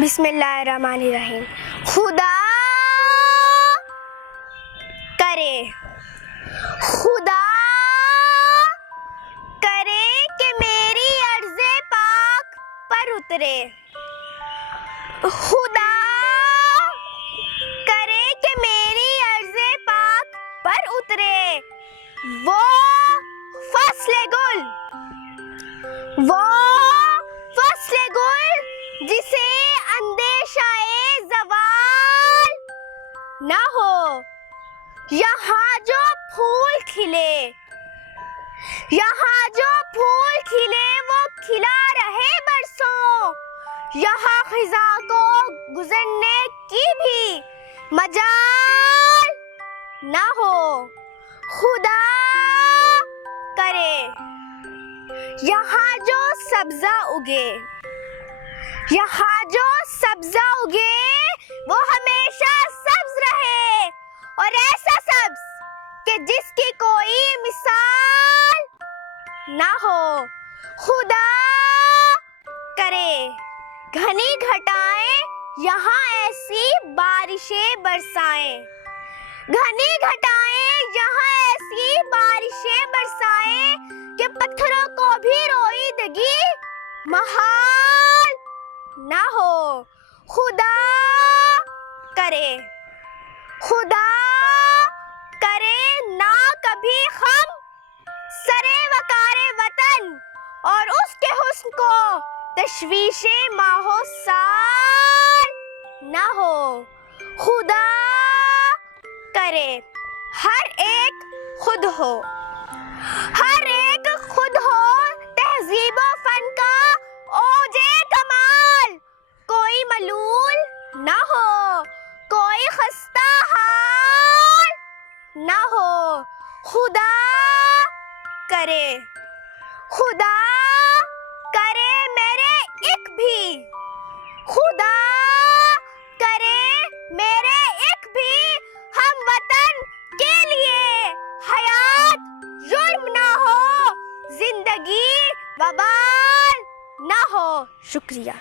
بسم اللہ الرحمن الرحیم۔ خدا کرے کہ میری عرض پاک پر اترے، خدا کرے کہ میری عرض پاک پر اترے، وہ فصل گل جسے اندیشہ زوال نہ ہو، یہاں جو پھول کھلے وہ کھلا رہے برسوں، یہاں خزاں کو گزرنے کی بھی مجال نہ ہو، خدا کرے یہاں جو سبزہ اگے وہ ہمیشہ سبز رہے، اور ایسا سبز کہ جس کی کوئی مثال نہ ہو، خدا کرے گھنی گھٹائیں یہاں ایسی بارشیں برسائیں، کہ پتھروں کو بھی روئیدگی محال نہ ہو، خدا کرے نہ کبھی خم سرے وقار وطن، اور اس کے حسن کو تشویش ماہ و سال نہ ہو، خدا کرے ہر ایک خود ہو تہذیب و فن کا اوج کمال، کوئی ملول نہ ہو، کوئی خستہ حال نہ ہو، خدا کرے میرے ایک بھی ہم وطن کے لیے حیات جرم نہ ہو، زندگی وبال نہ ہو۔ شکریہ۔